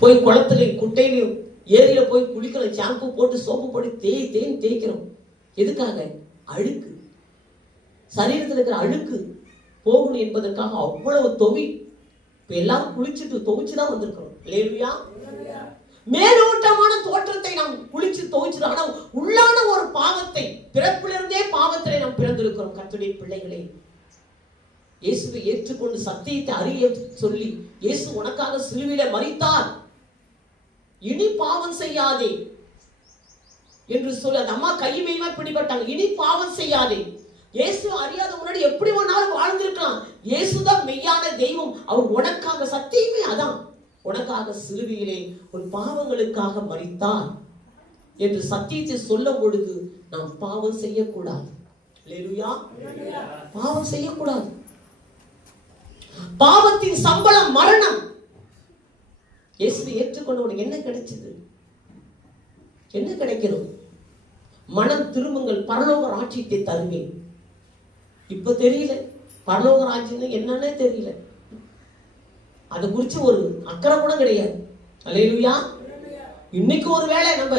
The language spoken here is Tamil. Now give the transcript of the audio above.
போய் குளத்துலையும் குட்டையிலையும் ஏரியில போய் குளிக்கிறோம், ஷாம்பு போட்டு சோப்பு போட்டு தேய்க்கிறோம். எதுக்காக? அழுக்கு, சரீரத்தில் இருக்கிற அழுக்கு போகணும் என்பதற்காக அவ்வளவு தொவி. இப்ப எல்லாரும் குளிச்சுட்டு துவைச்சுதான் வந்திருக்கிறோம். இல்லையா? மேலோட்டமான தோற்றத்தை நாம் குளிச்சு துவைச்சுதான், ஆனா உள்ளான ஒரு பாவத்தை, பிறப்பிலிருந்தே பாவத்திலே நாம் பிறந்திருக்கிறோம். கர்த்தருடைய பிள்ளைகளே, இயேசுவை ஏற்றுக்கொண்டு சத்தியத்தை அறிய சொல்லி, இயேசு உனக்காக சிலுவையிலே மரித்தார், இனி பாவம் செய்யாதே என்று சொல்லி அந்த அம்மா கையுமையுமா பிடிபட்டாங்க. இனி பாவம் செய்யாதே. இயேசு அறியாத முன்னாடி எப்படி வேணாலும் வாழ்ந்திருக்கலாம். இயேசுதான் மெய்யான தெய்வம். அவர் உனக்காக, சத்தியமே அதான், உனக்காக சிலுவையிலே உன் பாவங்களுக்காக மரித்தார் என்று சத்தியத்தை சொல்லும் பொழுது நாம் பாவம் செய்யக்கூடாது. அல்லேலூயா. பாவம் செய்யக்கூடாது. பாவத்தின் சம்பளம் மரணம். இயேசுவை ஏற்றுக்கொண்டு உனக்கு என்ன கிடைச்சது? என்ன கிடைக்கிறது? மனம் திரும்புங்கள், பரலோக ராஜ்யத்தை தருவேன். இப்ப தெரியல பரலோக ராஜ்யம் என்னன்னே தெரியல, அதை குறிச்சு ஒரு அக்கறை கூட கிடையாது. அல்லேலூயா. இன்னைக்கு ஒரு வேளை நம்ம